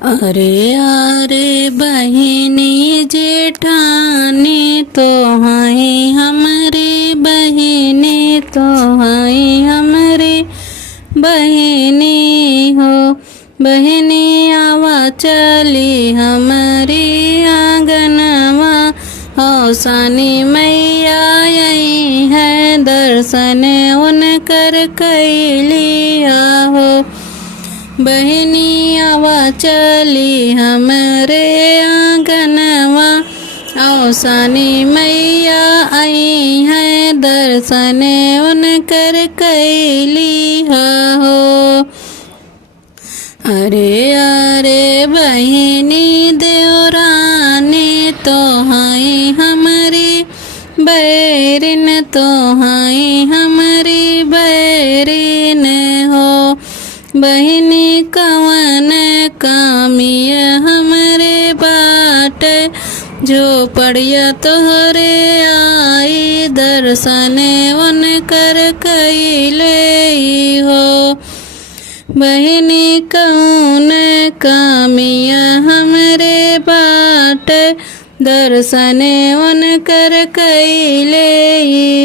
अरे अरे बहिनी जेठानी तो हाय हमरे बहिनी तो हाय हमरे बहिनी हो। बहिनी आवा चली हमारी आंगनवा हौसानी मैया आई है दर्शन उनकर कैलिया हो। बहिनी आवा चली हमरे आंगनवा औसानी मैया आई है दर्शन उनकर कैली हो। अरे अरे बहिनी देवरानी तो हाय हमारी बैरिन तो हाय हमारी बैरिन हो। बहिनी कवन कामिय हमरे बाट जो पड़िया तोहरे आई दर्शन उनकर कैले हो। बहिनी कौन कामिय हमरे बाट दर्शन उनकर कैले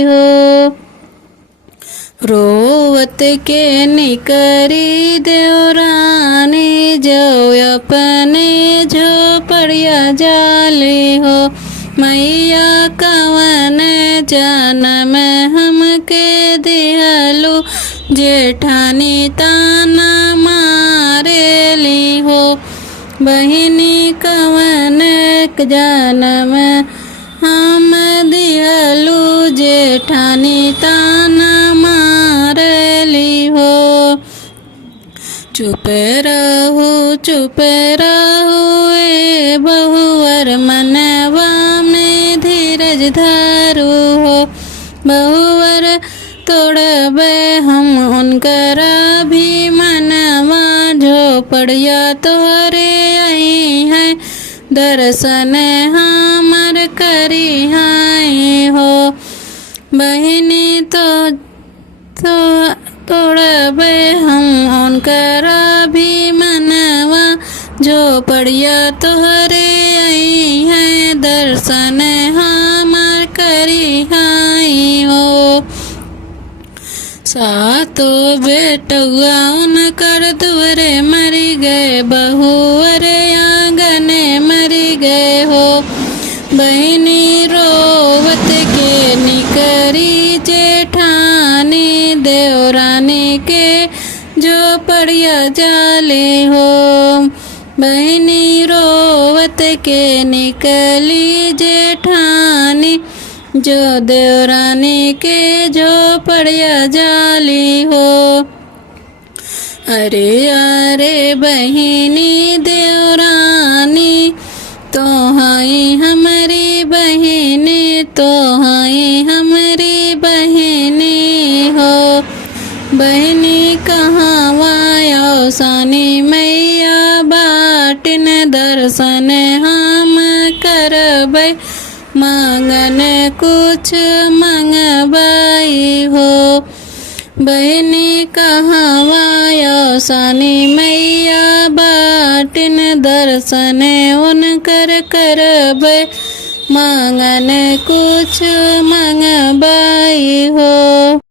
हो। रोवत के निकरी देवरानी जो अपने झोपड़िया जाले हो। मैया कवन जन्म हमके दिहलू जेठानी ताना मारेली हो। बहिनी कवन जन्म हम दिहलू जेठानी ताना मारली हो। चुप रहो ए बहुवर मनवा में धीरज धरू हो। बहुवर तोड़बे हम उनकर भी मनवा झोपड़िया तोहरे आई है दर्शन हमर करी हाय हो। बहिनी तो तोड़बे हम उनकर भी मनवा झोपड़िया तोहरे आई है दर्शन हमर करी हाय हो। सातो बेटुआ उनकर दुअरे मरी गए बहुअर आंगने मरी गए हो। बहिनी रोवत के निकरी जेठानी देवरानी के जो पड़िया जाले हो। बहिनी रोवत के निकली जेठानी जो देवरानी के जो पड़िया जाली हो। अरे अरे बहिनी देवरानी तो हाय हमारी बहिनी तो हाय हमारी बहिनी हो। बहिनी कहाँ औसानी मैया बाटिन दर्शन हम करबै मांगन कुछ मंगबाई हो। बहिनी कहाँ औसानी मैया बाटिन दर्शन उनकर करबै मांगन कुछ मंगबाई हो।